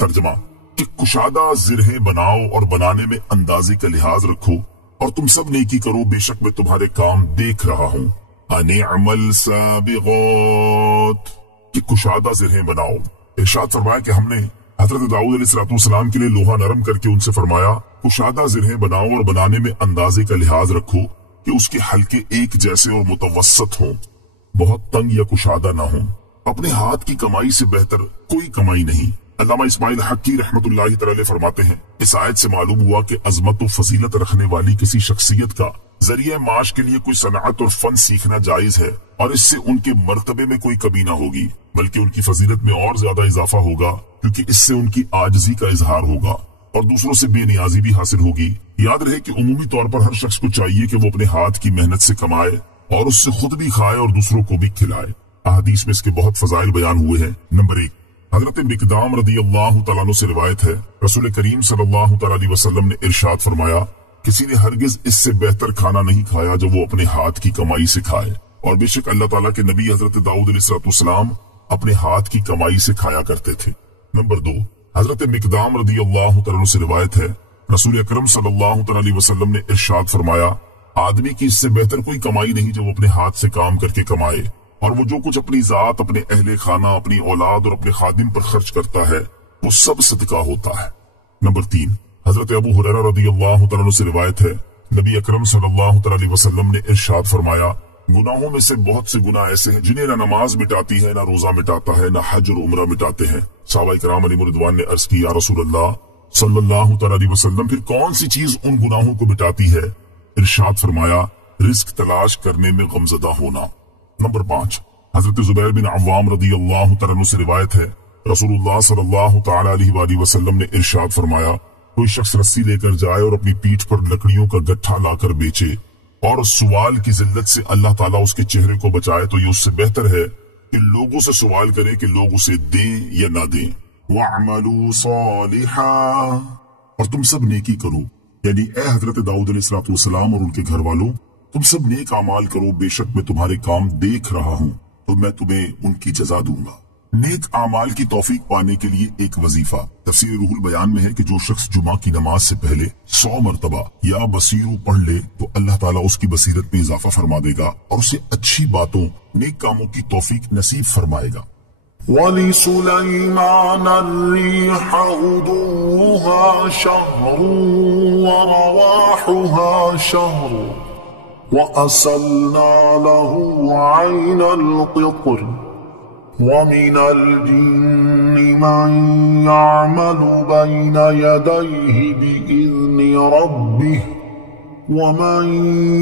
ترجمہ کہ کشادہ زرہیں بناؤ اور بنانے میں اندازے کا لحاظ رکھو اور تم سب نیکی کرو، بے شک میں تمہارے کام دیکھ رہا ہوں۔ انعمل سابغات کہ کشادہ زرہیں بناؤ۔ ارشاد فرمایا کہ ہم نے حضرت داؤد علیہ السلام کے لیے لوہا نرم کر کے ان سے فرمایا کشادہ زرہیں بناؤ اور بنانے میں اندازے کا لحاظ رکھو کہ اس کے حلقے ایک جیسے اور متوسط ہوں، بہت تنگ یا کشادہ نہ ہوں۔ اپنے ہاتھ کی کمائی سے بہتر کوئی کمائی نہیں۔ علامہ اسماعیل حقی رحمت اللہ تعالی فرماتے ہیں اس آیت سے معلوم ہوا کہ عظمت و فضیلت رکھنے والی کسی شخصیت کا ذریعہ معاش کے لیے کوئی صنعت اور فن سیکھنا جائز ہے، اور اس سے ان کے مرتبے میں کوئی کمی نہ ہوگی بلکہ ان کی فضیلت میں اور زیادہ اضافہ ہوگا، کیونکہ اس سے ان کی عاجزی کا اظہار ہوگا اور دوسروں سے بے نیازی بھی حاصل ہوگی۔ یاد رہے کہ عمومی طور پر ہر شخص کو چاہیے کہ وہ اپنے ہاتھ کی محنت سے کمائے اور اس سے خود بھی کھائے اور دوسروں کو بھی کھلائے۔ احادیث میں اس کے بہت فضائل بیان ہوئے ہیں۔ نمبر 1، حضرت مقدام رضی اللہ تعالیٰ عنہ سے روایت ہے، رسول کریم صلی اللہ تعالیٰ علیہ وسلم نے ارشاد فرمایا کسی نے ہرگز اس سے بہتر کھانا نہیں کھایا جو وہ اپنے ہاتھ کی کمائی سے کھائے، اور بے شک اللہ تعالیٰ کے نبی حضرت داؤد علیہ السلام اپنے ہاتھ کی کمائی سے کھایا کرتے تھے۔ نمبر 2، حضرت مقدام رضی اللہ تعالیٰ عنہ سے روایت ہے، رسول اکرم صلی اللہ تعالیٰ علیہ وسلم نے ارشاد فرمایا آدمی کی اس سے بہتر کوئی کمائی نہیں جو وہ اپنے ہاتھ سے کام کر کے کمائے، اور وہ جو کچھ اپنی ذات، اپنے اہل خانہ، اپنی اولاد اور اپنے خادم پر خرچ کرتا ہے وہ سب صدقہ ہوتا ہے۔ نمبر 3، حضرت ابو ہریرہ رضی اللہ تعالیٰ عنہ سے روایت ہے، نبی اکرم صلی اللہ تعالیٰ علیہ وسلم نے ارشاد فرمایا گناہوں میں سے بہت سے گناہ ایسے ہیں جنہیں نہ نماز مٹاتی ہے، نہ روزہ مٹاتا ہے، نہ حج اور عمرہ مٹاتے ہیں۔ صحابہ کرام علیہم رضوان نے عرض کی یا رسول اللہ صلی اللہ تعالیٰ علیہ وسلم پھر کون سی چیز ان گناہوں کو مٹاتی ہے؟ ارشاد فرمایا رزق تلاش کرنے میں غمزدہ ہونا۔ نمبر 5، حضرت زبیر بن عوام رضی اللہ تعالیٰ عنہ سے روایت ہے، رسول اللہ صلی اللہ تعالیٰ علیہ وآلہ وسلم نے ارشاد فرمایا کوئی شخص رسی لے کر جائے اور اپنی پیٹھ پر لکڑیوں کا گٹھا لا کر بیچے اور سوال کی ذلت سے اللہ تعالیٰ اس کے چہرے کو بچائے تو یہ اس سے بہتر ہے کہ لوگوں سے سوال کرے کہ لوگ اسے دیں یا نہ دیں۔ وَاعْمَلُوا صَالِحًا اور تم سب نیکی کرو، یعنی اے حضرت داؤد علیہ السلام اور ان کے گھر والوں تم سب نیک اعمال کرو، بے شک میں تمہارے کام دیکھ رہا ہوں تو میں تمہیں ان کی جزا دوں گا۔ نیک اعمال کی توفیق پانے کے لیے ایک وظیفہ تفسیر روح البیان میں ہے کہ جو شخص جمعہ کی نماز سے پہلے 100 مرتبہ یا بصیرو پڑھ لے تو اللہ تعالیٰ اس کی بصیرت میں اضافہ فرما دے گا اور اسے اچھی باتوں، نیک کاموں کی توفیق نصیب فرمائے گا۔ وَلِسُلَيْمَانَ الرِّيحَ غُدُوُّهَا شَهْرٌ وَرَوَاحُهَا شَهْرٌ وَأَسَلْنَا لَهُ عَيْنَ الْقِطْرِ وَمِنَ الْجِنِّ مَن يَعْمَلُ بَيْنَ يَدَيْهِ بِإِذْنِ رَبِّهِ وَمَن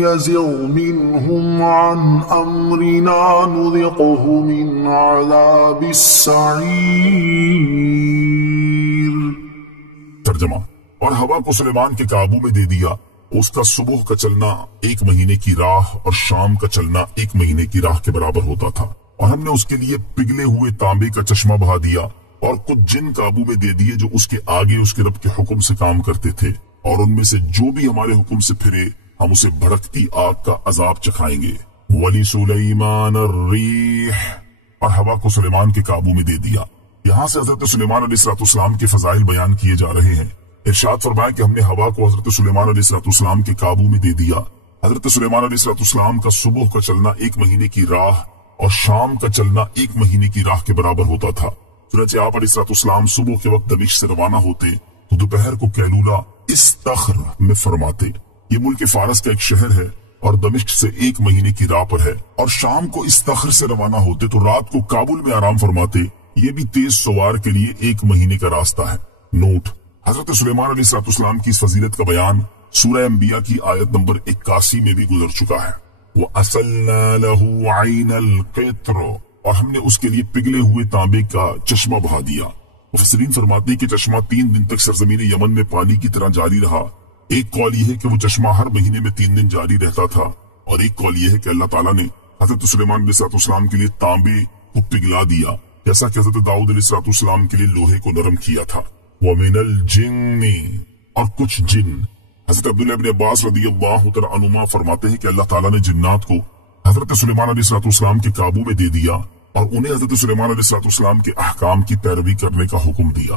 يَزِغْ مِنْهُمْ عَنْ أَمْرِنَا نُذِقْهُ مِنْ عَذَابِ السَّعِيرِ۔ ترجمہ اور ہوا کو سلیمان کے قابو میں دے دیا، اس کا صبح کا چلنا 1 مہینے کی راہ اور شام کا چلنا 1 مہینے کی راہ کے برابر ہوتا تھا، اور ہم نے اس کے لیے پگھلے ہوئے تانبے کا چشمہ بہا دیا اور کچھ جن قابو میں دے دیے جو اس کے آگے اس کے رب کے حکم سے کام کرتے تھے، اور ان میں سے جو بھی ہمارے حکم سے پھرے ہم اسے بھڑکتی آگ کا عذاب چکھائیں گے۔ وَلِسُلَيْمَانَ الرِّيحَ اور ہوا کو سلیمان کے قابو میں دے دیا۔ یہاں سے حضرت سلیمان علیہ السلام کے فضائل بیان کیے جا رہے ہیں۔ ارشاد فرمایا کہ ہم نے ہوا کو حضرت سلیمان علیہ السلام کے قابو میں دے دیا۔ حضرت سلیمان علیہ السلام کا صبح کا چلنا 1 مہینے کی راہ اور شام کا چلنا 1 مہینے کی راہ کے برابر ہوتا تھا۔ چنانچہ آپ علیہ السلام صبح کے وقت دمشق سے روانہ ہوتے تو دوپہر کو کیلولا استخر میں فرماتے۔ یہ ملک فارس کا ایک شہر ہے اور دمشق سے 1 مہینے کی راہ پر ہے، اور شام کو استخر سے روانہ ہوتے تو رات کو کابل میں آرام فرماتے۔ یہ بھی تیز سوار کے لیے 1 مہینے کا راستہ ہے۔ نوٹ: حضرت سلیمان علیہ السلام کی اس فضیلت کا بیان سورہ انبیاء کی آیت نمبر 81 میں بھی گزر چکا ہے۔ وَأَسَلْنَا لَهُ عَيْنَ الْقِطْرِ اور ہم نے اس کے لیے پگھلے ہوئے تانبے کا چشمہ بہا دیا۔ مفسرین فرماتے ہیں کہ چشمہ 3 دن تک سرزمین یمن میں پانی کی طرح جاری رہا۔ ایک قول یہ ہے کہ وہ چشمہ ہر مہینے میں 3 دن جاری رہتا تھا، اور ایک قول یہ ہے کہ اللہ تعالیٰ نے حضرت سلیمان علیہ السلام کے لیے تانبے کو پگھلا دیا، جیسا کہ حضرت داؤد علیہ السلام کے لیے لوہے کو نرم کیا تھا۔ وَمِنَ الْجِنِّ اور کچھ جن، حضرت عبداللہ ابن عباس رضی اللہ تعالیٰ عنہما فرماتے ہیں کہ اللہ تعالیٰ نے جنات کو حضرت سلیمان علیہ السلام کے قابو میں دے دیا اور انہیں حضرت سلیمان علیہ السلام کے احکام کی پیروی کرنے کا حکم دیا۔